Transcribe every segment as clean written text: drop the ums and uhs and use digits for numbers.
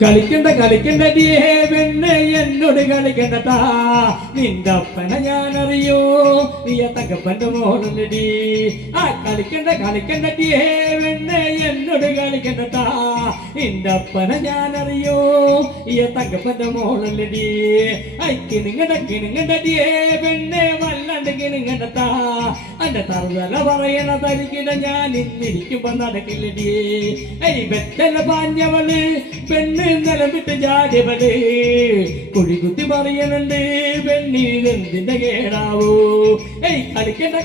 കളിക്കണ്ടടിയേ പെണ്ണെ എന്നോട് കളിക്കണ്ടട്ടാ നിന്റെ അപ്പനെ ഞാനറിയോ നീ തകപ്പന്റെ മോളല്ലടി കളിക്കണ്ടടിയേ പെണ്ണെ എന്നോട് കളിക്കണ്ടട്ടാ നിന്റെ അപ്പനെ ഞാനറിയോ ഈ തകപ്പന്റെ മോളല്ലടി കിണുങ്ങണ്ടടിയേ പെണ്ണെ വല്ലാണ്ട് കിണുങ്ങണ്ടട്ടാ അന്റെ തറുതല പറയണ തരികിട ഞാൻ ഇന്നിരിക്കുമ്പോ നടക്കില്ലടിയേ വെറ്റല പാഞ്ഞവള് പെണ്ണ് നിലം വിട്ട് ജാതിവള് കുഴികുത്തി പറയണുണ്ട് പെണ്ണിതെന്തിന്റെ കേടാവൂ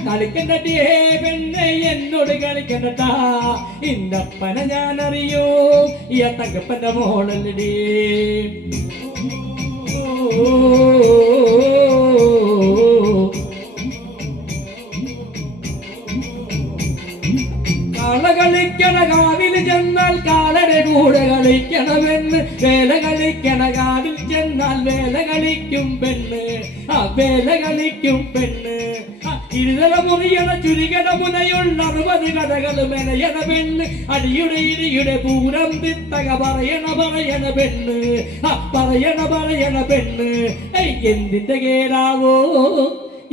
കളിക്കണ്ടടിയേ പെണ്ണെ എന്നോട് കളിക്കണ്ടട്ടാ ഇന്നപ്പനെ ഞാനറിയോ ഈ തകപ്പന്റെ മോളല്ലടി കളിക്കണ കാവിൽ ചെന്നാൽ കാലടെ കൂടെ കളിക്കണമെന്ന് വേല കളിക്കണ കാവിൽ ചെന്നാൽ വേല കളിക്കും പെണ്ണ് വേല കളിക്കും പെണ്ണ് ഇരുതല മുറിയണ ചുരികട മുനയുള്ള 60 കഥകൾ മെനയണ പെണ്ണ് അടിയുടെ ഇടിയുടെ പൂരം തിത്തക പറയണ പെണ്ണ് പറയണ പെണ്ണ് എന്തിന്റെ കേടാവോ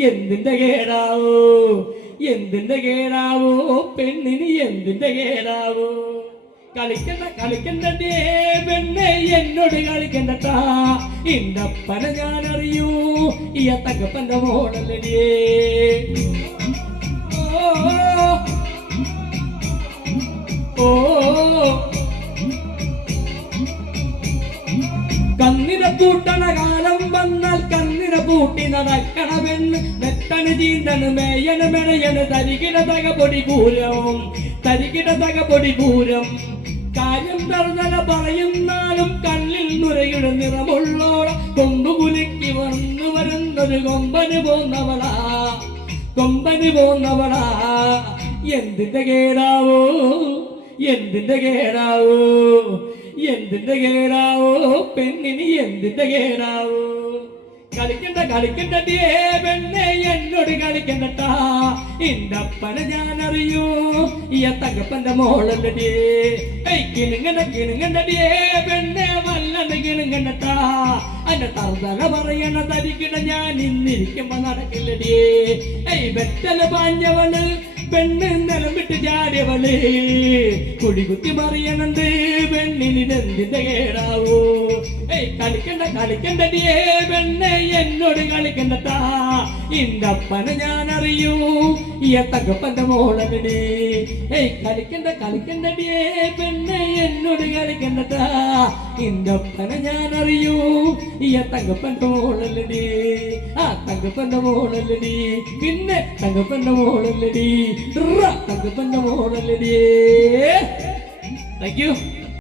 എന്തിന്റെ കേടാവോ എന്തിന്റെ കേടാവോ പെണ്ണിന് എന്തിന്റെ കേടാവോ കളിക്കണ്ടേ പെണ്ണെ എന്നോട് കളിക്കണ്ടട്ടാ ഇന്നപ്പനെ ഞാനറിയൂ ഈ തകപ്പന്റെ മോളല്ലേ കന്നിനെ പൂട്ടണ കാലം വന്നാൽ കന്നിനെ പൂട്ടി നടക്കണമെന്ന് നെട്ടണ് ചീന്തണ് മേയണ് മെണയണ് തരികിട തകപൊടി പൂരം കാര്യം തറുതല പറയുന്നാലും കണ്ണിൽ നുരയുടെ നിറമുള്ളോള കൊമ്പുകുലുക്കി വന്നു വരുന്നൊരു കൊമ്പന് പോന്നവളാ എന്തിന്റെ കേടാവോ എന്തിന്റെ കേടാവോ പെണ്ണിന് എന്തിന്റെ കേടാവോ കളിക്കണ്ടടിയേ പെണ്ണെ എന്നോട് കളിക്കണ്ടട്ടാ ഇന്നപ്പനെ ഞാനറിയൂ ഈ തകപ്പന്റെ മോളല്ലടിയേ കിണുങ്ങണ്ടടിയേ പെണ്ണെ വല്ലണ്ട് കിണുങ്ങണ്ടട്ടാ അന്റെ തറുതല പറയണ തരികിട ഞാൻ ഇന്നിരിക്കുമ്പോ നടക്കില്ലടിയേ വെറ്റല പാഞ്ഞവള് പെണ്ണ് നിലം വിട്ട് ചാടിയവള് കുടികുത്തി മറിയണുണ്ട് പെണ്ണിനെന്തിന്റെ കേടാവോ കളിക്കണ്ടടിയേ പെണ്ണെ എന്നോട് കളിക്കണ്ടട്ടാ ഇന്നപ്പനെ ഞാനറിയൂ ഈ തകപ്പന്റെ മോളല്ലേ കളിക്കണ്ടടിയേ പെണ്ണെ എന്നോട് കളിക്കണ്ടട്ടാ ഇന്നപ്പനെ ഞാനറിയൂ ഈ തകപ്പന്റെ മോളല്ലേ തകപ്പന്റെ മോളല്ലേ പിന്നെ തകപ്പന്റെ മോളല്ലേ തകപ്പന്റെ മോളല്ലേ. Thank you.